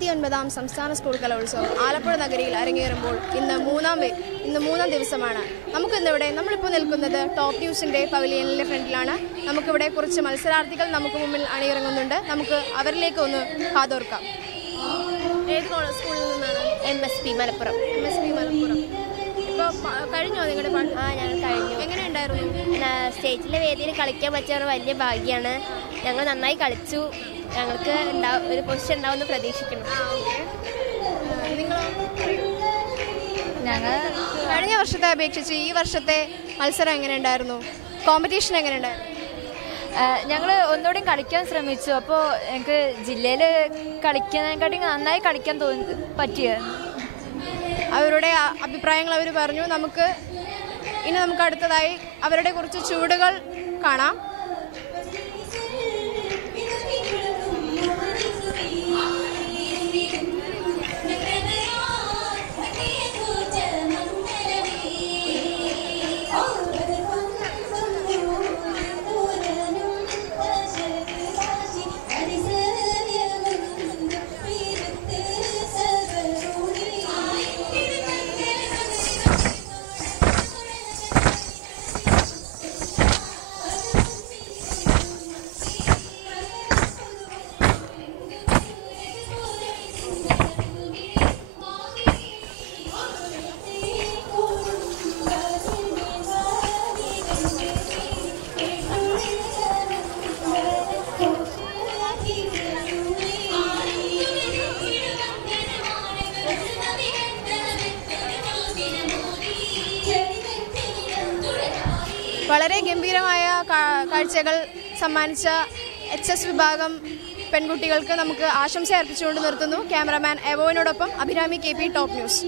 29ാം സംസ്ഥാന സ്കൂൾ കലോത്സവം ആലപ്പുഴ നഗരിയിൽ അരങ്ങേറുമ്പോൾ ഇന്ന് മൂന്നാം ദിവസമാണ്. നമ്മളിപ്പോൾ നിൽക്കുന്നത് ടോപ്പ് ന്യൂസിൻ്റെ പവലിയനിലെ ഫ്രണ്ടിലാണ്. നമുക്കിവിടെ കുറച്ച് മത്സരാർത്ഥികൾ നമുക്ക് മുമ്പിൽ അണിയിറങ്ങുന്നുണ്ട്. നമുക്ക് അവരിലേക്ക് ഒന്ന് കാതോർക്കാം. ഏത് സ്കൂളിൽ നിന്നാണ്? MSP മലപ്പുറം. ഇപ്പോൾ കഴിഞ്ഞോ നിങ്ങളുടെ പാട്ട്? ഞങ്ങൾ കഴിഞ്ഞു. എങ്ങനെയുണ്ടായിരുന്നു? സ്റ്റേറ്റിലെ വേദിയിൽ കളിക്കാൻ പറ്റിയ ഒരു വലിയ ഭാഗ്യമാണ്. ഞങ്ങൾ നന്നായി കളിച്ചു. ഞങ്ങൾക്ക് ഒരു പൊസിഷൻ ഉണ്ടാവുമെന്ന് പ്രതീക്ഷിക്കുന്നു. ഞങ്ങൾ കഴിഞ്ഞ വർഷത്തെ അപേക്ഷിച്ച് ഈ വർഷത്തെ മത്സരം എങ്ങനെയുണ്ടായിരുന്നു? കോമ്പറ്റീഷൻ എങ്ങനെയുണ്ടായിരുന്നു? ഞങ്ങൾ ഒന്നുകൂടി കളിക്കാൻ ശ്രമിച്ചു. അപ്പോൾ ഞങ്ങൾക്ക് ജില്ലയിൽ കളിക്കുന്നതിനെക്കാട്ടി നന്നായി കളിക്കാൻ പറ്റിയത്. അവരുടെ അഭിപ്രായങ്ങൾ അവർ പറഞ്ഞു. നമുക്ക് അടുത്തതായി അവരുടെ കുറച്ച് ചുവടുകൾ കാണാം. വളരെ ഗംഭീരമായ കാഴ്ചകൾ സമ്മാനിച്ച HS വിഭാഗം പെൺകുട്ടികൾക്ക് നമുക്ക് ആശംസ അർപ്പിച്ചുകൊണ്ട് നിർത്തുന്നു. ക്യാമറാമാൻ എവോനോടൊപ്പം അഭിരാമി KP, ടോപ്പ് ന്യൂസ്.